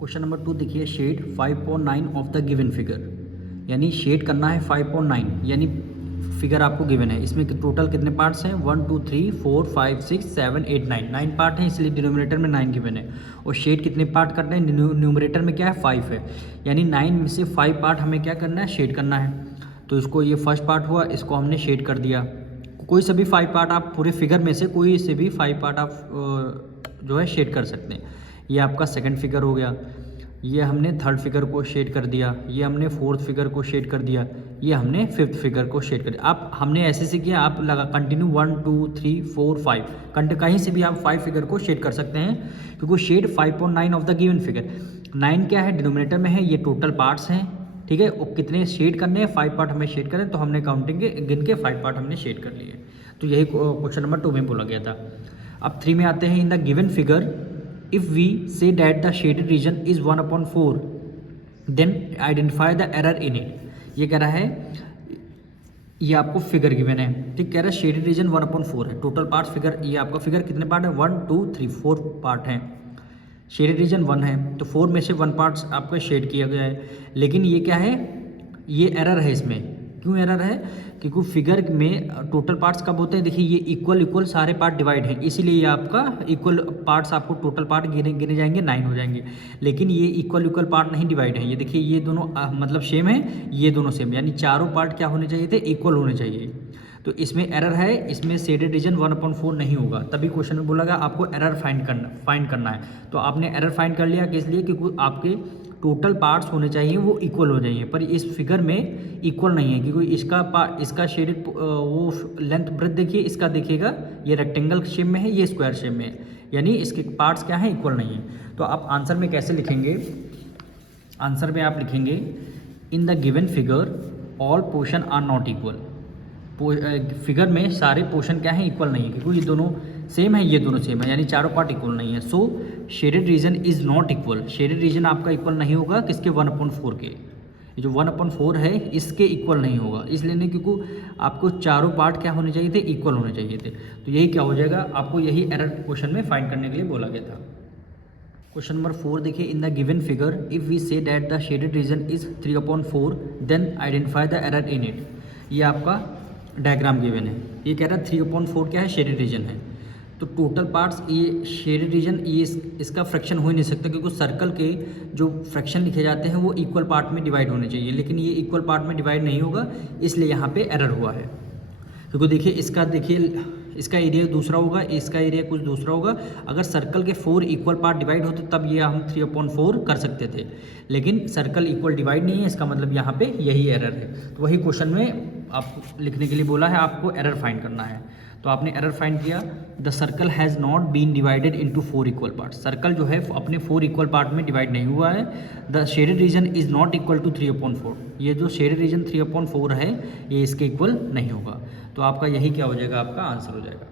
Question number 2 देखिए, shade 5.9 of the given figure, यानी shade करना है 5.9, यानी फिगर आपको गिवन है। इसमें टोटल कितने पार्ट्स हैं? 1 2 3 4 5 6 7 8 9, 9 पार्ट हैं, इसलिए डिनोमिनेटर में 9 गिवन है। और शेड कितने पार्ट करने हैं? न्यूमरेटर में क्या है? 5 है, यानी 9 में से 5 पार्ट हमें क्या करना है? शेड करना है। तो इसको, ये फर्स्ट पार्ट हुआ, इसको हमने शेड कर दिया। कोई से भी 5 पार्ट आप पूरे फिगर में से कोई से भी 5 पार्ट आप जो है शेड कर सकते हैं। ये आपका सेकंड फिगर हो गया, ये हमने थर्ड फिगर को शेड कर दिया, ये हमने फोर्थ फिगर को शेड कर दिया, ये हमने फिफ्थ फिगर को शेड कर दिया। आप हमने ऐसे से किया, आप लगा कंटिन्यू 1 2 3 4 5 कहीं से भी आप 5 फिगर को शेड कर सकते हैं, क्योंकि shade 5.9 of the given figure. 9 क्या है? डिनोमिनेटर में है, ये टोटल पार्ट्स हैं, ठीक है। और कितने शेड करने हैं? 5 पार्ट हमें शेड करें, तो हमने काउंटिंग के गिन के 5 पार्ट हमने शेड कर लिए। तो यही क्वेश्चन नंबर 2 में बोला गया था। अब 3 में आते हैं। इन the given figure if we say that the shaded region is 1/4, then identify the error in it। ये कह रहा है, ये आपको फिगर गिवन है, ठीक। कह रहा है शेडेड रीजन 1/4 है, टोटल पार्ट्स फिगर, ये आपका फिगर कितने पार्ट है? 1 2 3 4 पार्ट हैं। शेडेड रीजन 1 है, तो 4 में से 1 पार्ट्स आपका शेड किया गया है। लेकिन ये क्या है? ये एरर है इसमें। क्यों एरर है? क्योंकि फिगर में टोटल पार्ट्स कब होते हैं? देखिए, ये इक्वल सारे पार्ट डिवाइड हैं, इसीलिए ये आपका इक्वल पार्ट्स, आपको टोटल पार्ट गिने जाएंगे 9 हो जाएंगे। लेकिन ये इक्वल पार्ट नहीं डिवाइड है। ये देखिए, ये दोनों मतलब सेम है, ये दोनों सेम, यानी चारों पार्ट क्या होने चाहिए थे? इक्वल होने चाहिए। तो इसमें एरर है, इसमें शेडेड रीजन 1/4 नहीं होगा। तभी क्वेश्चन में बोला गया आपको एरर फाइंड करना है। तो आपने एरर फाइंड कर लिया, किस लिए? क्योंकि आपके टोटल पार्ट्स होने चाहिए वो इक्वल हो जाइए, पर इस फिगर में इक्वल नहीं है, क्योंकि इसका शेडेड वो लेंथ ब्रेथ देखिए, इसका देखिएगा ये रेक्टेंगल शेप में है, ये स्क्वायर शेप में है, यानी इसके पार्ट्स क्या हैं? इक्वल नहीं है। तो आप आंसर में कैसे लिखेंगे? आंसर में आप लिखेंगे, in the given figure all portion are not equal. Figure में सारे पोर्शन क्या हैं? इक्वल नहीं है, क्योंकि ये दोनों सेम है, ये दोनों सेम है, यानी चारों पार्ट इक्वल नहीं है। So shaded region is not equal. Shaded region आपका इक्वल नहीं होगा किसके? 1/4 के। ये जो 1/4 है इसके इक्वल नहीं होगा, इसलिए नहीं, क्योंकि आपको चारों पार्ट क्या होने चाहिए थे? इक्वल होने चाहिए थे। तो यही क्या हो जाएगा? आपको यही एरर क्वेश्चन में फाइंड करने के लिए बोला गया था। क्वेश्चन नंबर 4 देखिए, in the given figure if we say that the shaded region is 3/4 then identify the error in it. ये आपका डायग्राम गिवन है। ये कह रहा है 3/4 क्या है? शेडेड रीजन है। तो टोटल पार्ट्स, ये शेडेड रीजन, ये इसका फ्रैक्शन हो ही नहीं सकता, क्योंकि सर्कल के जो फ्रैक्शन लिखे जाते हैं वो इक्वल पार्ट में डिवाइड होने चाहिए, लेकिन ये इक्वल पार्ट में डिवाइड नहीं होगा, इसलिए यहाँ पे एरर हुआ है। क्योंकि देखिए, इसका एरिया दूसरा होगा, इसका एरिया कुछ दूसरा होगा। अगर सर्कल के 4 इक्वल पार्ट डिवाइड होते तब ये हम 3/4 कर सकते थे, लेकिन सर्कल इक्वल डिवाइड नहीं है, इसका मतलब यहाँ पे यही एरर है। तो वही क्वेश्चन में आपको लिखने के लिए बोला है, आपको एरर फाइंड करना है। तो आपने एरर फाइंड किया, the circle has not been divided into 4 equal part. Circle जो है अपने 4 इक्वल पार्ट में डिवाइड नहीं हुआ है। The shaded region is not equal to 3/4। ये जो शेडेड रीजन 3/4 है, ये इसके इक्वल नहीं होगा। तो आपका यही क्या हो जाएगा? आपका आंसर हो जाएगा।